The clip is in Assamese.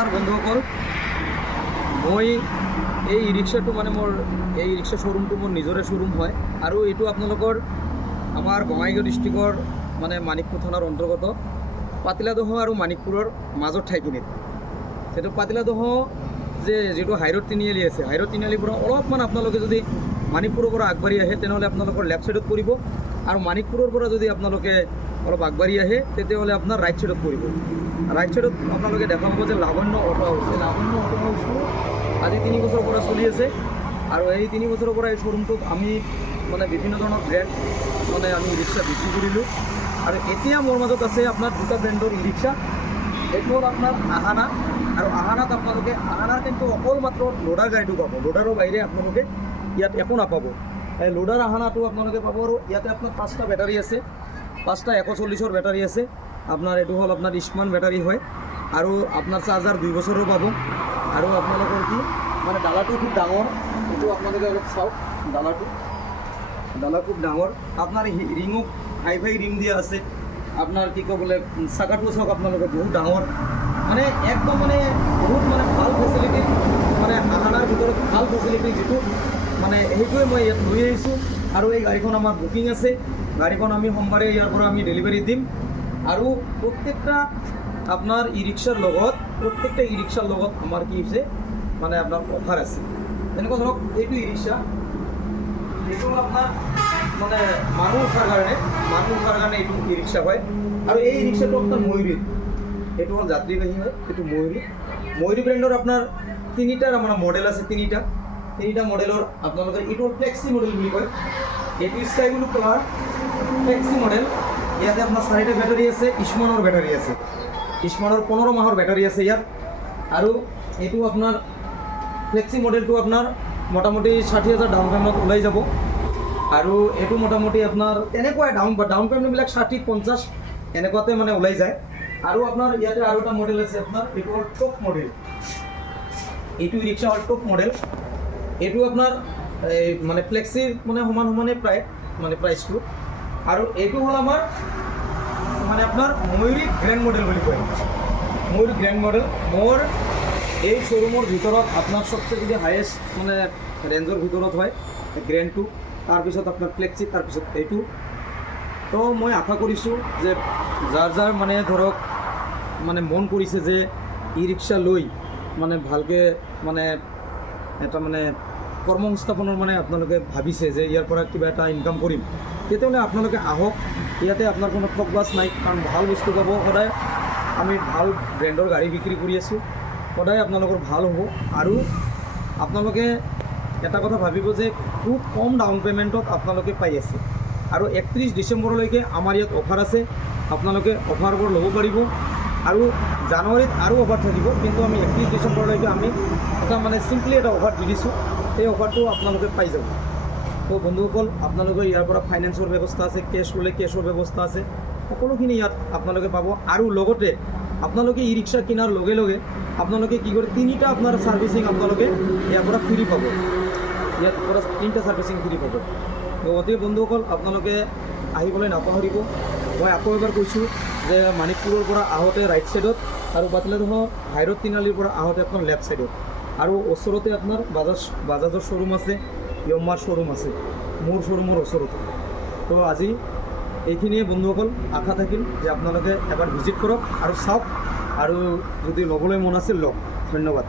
নমস্কাৰ বন্ধুসকল, মই এই ৰিক্সাটো মানে মোৰ এই ৰিক্সা শ্ব'ৰুমটো মোৰ নিজৰে শ্ব'ৰুম হয় আৰু এইটো আপোনালোকৰ আমাৰ বঙাইগাঁও ডিষ্ট্ৰিক্টৰ মানে মানিকপুৰ থানাৰ অন্তৰ্গত পাতিলাদহ আৰু মানিকপুৰৰ মাজৰ ঠাইখিনিত। সেইটো পাতিলাদহ যিটো হাইৰোড তিনিআলি আছে, হাইৰোড তিনিআলিৰ পৰা অলপমান আপোনালোকে যদি মানিকপুৰৰ পৰা আগবাঢ়ি আহে তেনেহ'লে আপোনালোকৰ লেফ্ট ছাইডত পৰিব, আৰু মানিকপুৰৰ পৰা যদি আপোনালোকে অলপ আগবাঢ়ি আহে তেতিয়াহ'লে আপোনাৰ ৰাইট ছাইডত পৰিব। ৰাইট ছাইডত আপোনালোকে দেখা পাব যে লাৱণ্য অটো হাউচ। এই লাৱণ্য অটো হাউচটো আজি 3 বছৰৰ পৰা চলি আছে আৰু এই 3 বছৰৰ পৰা এই শ্ব'ৰুমটোত আমি মানে বিভিন্ন ধৰণৰ ব্ৰেণ্ড মানে আমি ই ৰিক্সা বিক্ৰী কৰিলোঁ। আৰু এতিয়া মোৰ মাজত আছে আপোনাৰ দুটা ব্ৰেণ্ডৰ ই ৰিক্সা। এইটো হ'ল আপোনাৰ আহানা, আৰু আহানাত আপোনালোকে আহানাৰ কিন্তু অকল মাত্ৰ লোডাৰ গাড়ীটো পাব, লোডাৰৰ বাহিৰে আপোনালোকে ইয়াত একো নাপাব। এই লোডাৰ আহানাটো আপোনালোকে পাব, আৰু ইয়াতে আপোনাৰ 5টা বেটাৰী আছে, 5টা 140ৰ বেটাৰী আছে। আপোনাৰ এইটো হ'ল আপোনাৰ স্মাৰ্ট বেটাৰী হয়, আৰু আপোনাৰ চাৰ্জাৰ 2 বছৰৰ পাব। আৰু আপোনালোকৰ কি মানে ডালাটো খুব ডাঙৰ, এইটো আপোনালোকে অলপ চাওক, ডালা খুব ডাঙৰ। আপোনাৰ ৰিঙো হাই ৰিং দিয়া আছে। আপোনাৰ কি ক'বলৈ চাকাটো চাওক আপোনালোকে বহুত ডাঙৰ, মানে একদম মানে বহুত মানে ভাল ফেচিলিটি, মানে আহানাৰ ভিতৰত ভাল ফেচিলিটি যিটো মানে সেইটোৱে মই ইয়াত লৈ আহিছোঁ। আৰু এই গাড়ীখন আমাৰ বুকিং আছে, গাড়ীখন আমি সোমবাৰে ইয়াৰ পৰা আমি ডেলিভাৰী দিম। আৰু প্ৰত্যেকটা আপোনাৰ ই ৰিক্সাৰ লগত আমাৰ কি হৈছে মানে আপোনাৰ অফাৰ আছে। যেনেকুৱা ধৰক এইটো ই ৰিক্সা, এইটো আপোনাৰ মানে মানুহ উঠাৰ কাৰণে এইটো ই ৰিক্সা হয়। আৰু এই ৰিক্সাটো আপোনাৰ ময়ূৰী, এইটো হ'ল যাত্ৰীবাহী হয়, এইটো ময়ূৰী ব্ৰেণ্ডৰ আপোনাৰ 3টা আমাৰ মডেল আছে, 3টা মডেলৰ আপোনালোকে এইটো ফ্লেক্সি মডেল বুলি কয়। এইটো sky blue colour flexi model. ইয়াতে আপোনাৰ 4টা বেটাৰী আছে, স্মাৰ্টৰ বেটাৰী আছে, স্মাৰ্টৰ 15 মাহৰ বেটাৰী আছে ইয়াত। আৰু এইটো আপোনাৰ ফ্লেক্সি মডেলটো আপোনাৰ মোটামুটি 60,000 ডাউন পে'মেণ্টত ওলাই যাব। আৰু এইটো মোটামুটি আপোনাৰ তেনেকুৱাই ডাউন পে'মেণ্টবিলাক 60-50 এনেকুৱাতে মানে ওলাই যায়। আৰু আপোনাৰ ইয়াতে আৰু এটা মডেল আছে আপোনাৰ, এইটো হ'ল টপ মডেল। এইটো ৰিক্সা হ'ল টপ মডেল। এইটো আপোনাৰ এই মানে ফ্লেক্সিৰ মানে সমানে প্ৰায় মানে প্ৰাইচটো। আৰু এইটো হ'ল আমাৰ মানে আপোনাৰ ময়ূৰী গ্ৰেণ্ড মডেল বুলি কয়, ময়ূৰী গ্ৰেণ্ড মডেল। মোৰ এই শ্ব'ৰুমৰ ভিতৰত আপোনাৰ চবচে যদি হায়েষ্ট মানে ৰেঞ্জৰ ভিতৰত হয় গ্ৰেণ্ডটো, তাৰপিছত আপোনাৰ ফ্লেক্সি, তাৰপিছত এইটো। তো মই আশা কৰিছোঁ যে যাৰ মানে ধৰক মানে মন কৰিছে যে ই ৰিক্সা লৈ মানে ভালকৈ মানে এটা মানে কৰ্মসংস্থাপনৰ মানে আপোনালোকে ভাবিছে যে ইয়াৰ পৰা কিবা এটা ইনকাম কৰিম, তেতিয়াহ'লে আপোনালোকে আহক। ইয়াতে আপোনাৰ কোনো ঠগবাজ নাই, কাৰণ ভাল বস্তু পাব। সদায় আমি ভাল ব্ৰেণ্ডৰ গাড়ী বিক্ৰী কৰি আছোঁ, সদায় আপোনালোকৰ ভাল হ'ব। আৰু আপোনালোকে এটা কথা ভাবিব যে খুব কম ডাউন পে'মেণ্টত আপোনালোকে পাই আছে। আৰু 31 ডিচেম্বৰলৈকে আমাৰ ইয়াত অফাৰ আছে, আপোনালোকে অফাৰবোৰ ল'ব পাৰিব। আৰু জানুৱাৰীত আৰু অফাৰ থাকিব, কিন্তু আমি 31 ডিচেম্বৰলৈকে আমি এটা মানে চিম্পলি এটা অফাৰ দি দিছোঁ। সেই অফাৰটো আপোনালোকে পাই যাব। তো বন্ধুসকল, আপোনালোকে ইয়াৰ পৰা ফাইনেন্সৰ ব্যৱস্থা আছে, কেছ ল'লে কেছৰ ব্যৱস্থা আছে, সকলোখিনি ইয়াত আপোনালোকে পাব। আৰু লগতে আপোনালোকে ই ৰিক্সা কিনাৰ লগে লগে আপোনালোকে কি কৰে 3টা আপোনাৰ ছাৰ্ভিচিং আপোনালোকে ইয়াৰ পৰা ফ্ৰী পাব, ইয়াৰ পৰা 3টা ছাৰ্ভিচিং ফ্ৰী পাব। তো গতিকে বন্ধুসকল, আপোনালোকে আহিবলৈ নাপাহৰিব। মই আকৌ এবাৰ কৈছোঁ যে মানিকপুৰৰ পৰা আহোঁতে ৰাইট ছাইডত, আৰু পাতিলাদহ হাইৰোড তিনিআলিৰ পৰা আহোঁতে আপোনাৰ লেফ্ট ছাইডত। আৰু ওচৰতে আপোনাৰ বাজাজৰ শ্ব'ৰুম আছে, য়মাৰ শ্ব'ৰুম আছে, মোৰ শ্ব'ৰুমৰ ওচৰতে। তো আজি এইখিনিয়ে বন্ধুসকল, আশা থাকিল যে আপোনালোকে এবাৰ ভিজিট কৰক আৰু চাওক, আৰু যদি ল'বলৈ মন আছিল লওক। ধন্যবাদ।